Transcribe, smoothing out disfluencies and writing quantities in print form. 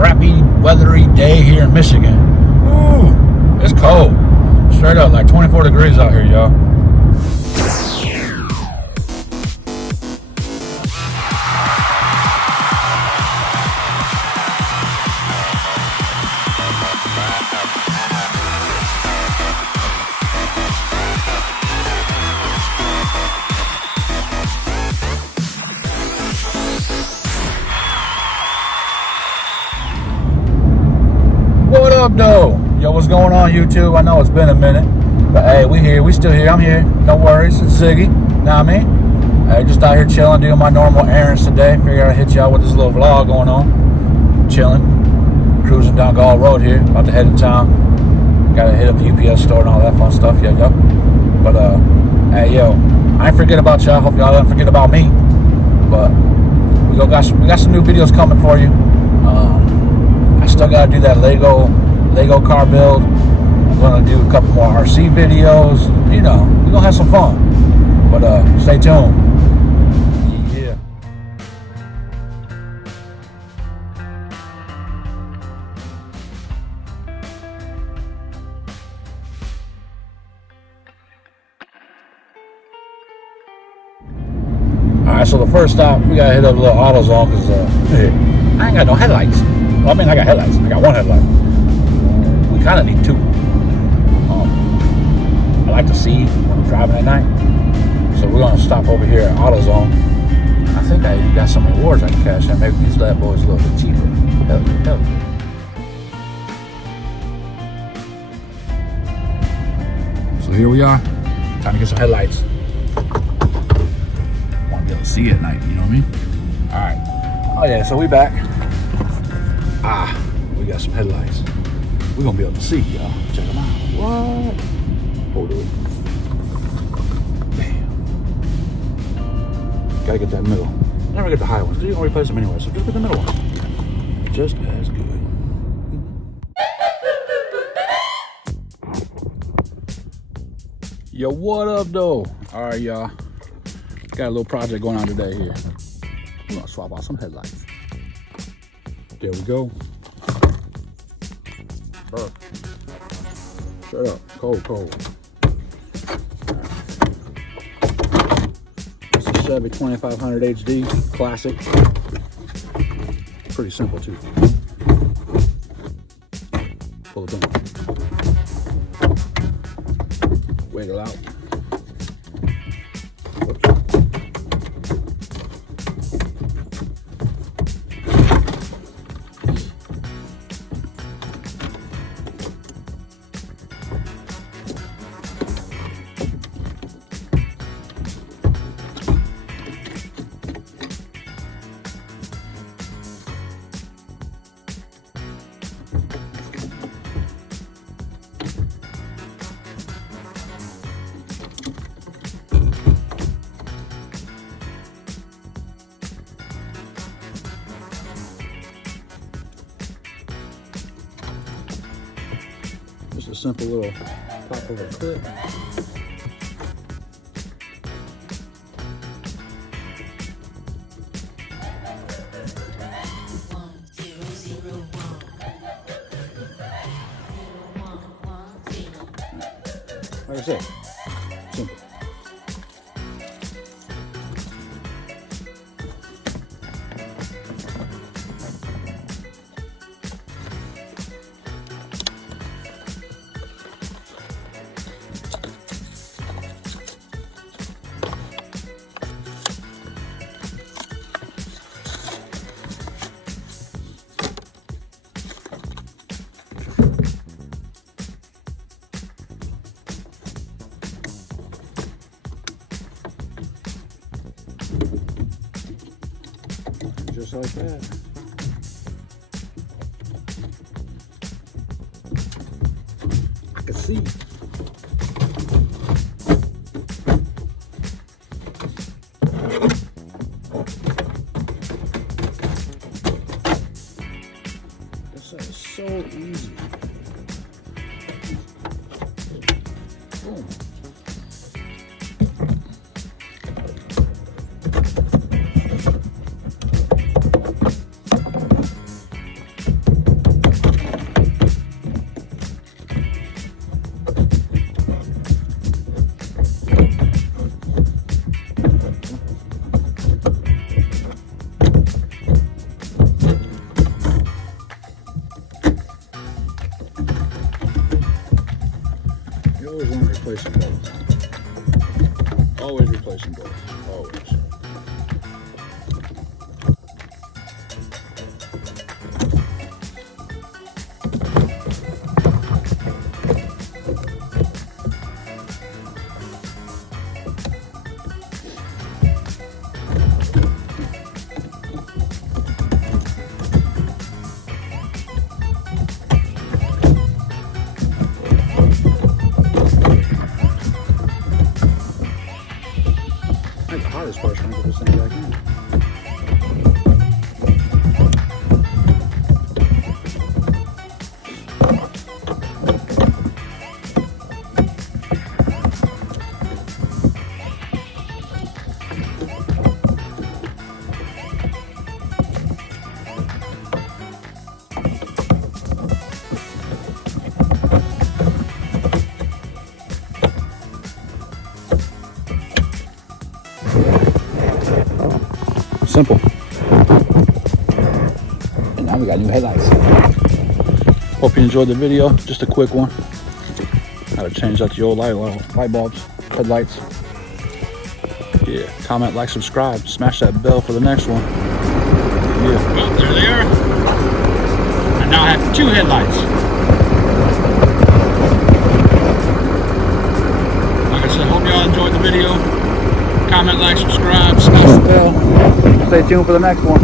crappy, weathery day here in Michigan. Ooh, it's cold. Straight up, like 24 degrees out here, y'all. What up, though? Yo, what's going on, YouTube? I know it's been a minute, but hey, we here. We still here. I'm here. No worries. It's Ziggy. Know what I mean? Hey, just out here chilling, doing my normal errands today. Figured I'd hit y'all with this little vlog going on. Chilling. Cruising down Gall Road here. About to head in town. Gotta hit up the UPS store and all that fun stuff. Yeah, yo. But, hey, yo, I ain't forget about y'all. Hope y'all don't forget about me. But we got some new videos coming for you. I still gotta do that Lego car build. I'm gonna do a couple more RC videos. You know, we're gonna have some fun. But stay tuned. Yeah. Alright, so the first stop, we gotta hit up a little AutoZone because I ain't got no headlights. Well, I mean, I got headlights. I got one headlight. We kind of need two. I like to see when I'm driving at night. So we're going to stop over here at AutoZone. I think I even got some rewards I can cash in. Maybe these bad boys a little bit cheaper. Hell yeah, hell yeah. So here we are. Time to get some headlights. Want to be able to see at night, you know what I mean? All right. Oh yeah, so we back. We got some headlights. We're gonna be able to see, y'all. Check them out. What? Hold on. Damn. Gotta get that middle. Never get the high ones. You're gonna replace them anyway, so just get the middle ones. Just as good. Yo, what up, though? All right, y'all. Got a little project going on today here. We're gonna swap out some headlights. There we go. Straight up. Cold. It's a Chevy 2500 HD Classic. Pretty simple, too. Pull it down. Wiggle out. Whoops. Just a simple little pop of a clip. Like I said, simple. Just like that. I can see. This is so easy. Boom. replacing both. Always replacing both. Always. I think the hardest part is trying to put this thing back in. Simple. And now we got new headlights. Hope you enjoyed the video. Just a quick one. How to change out the old light bulbs, headlights. Yeah, comment, like, subscribe. Smash that bell for the next one. Yeah. Well, there they are. I now have 2 headlights. Like I said, hope y'all enjoyed the video. Comment, like, subscribe, smash the bell. Stay tuned for the next one.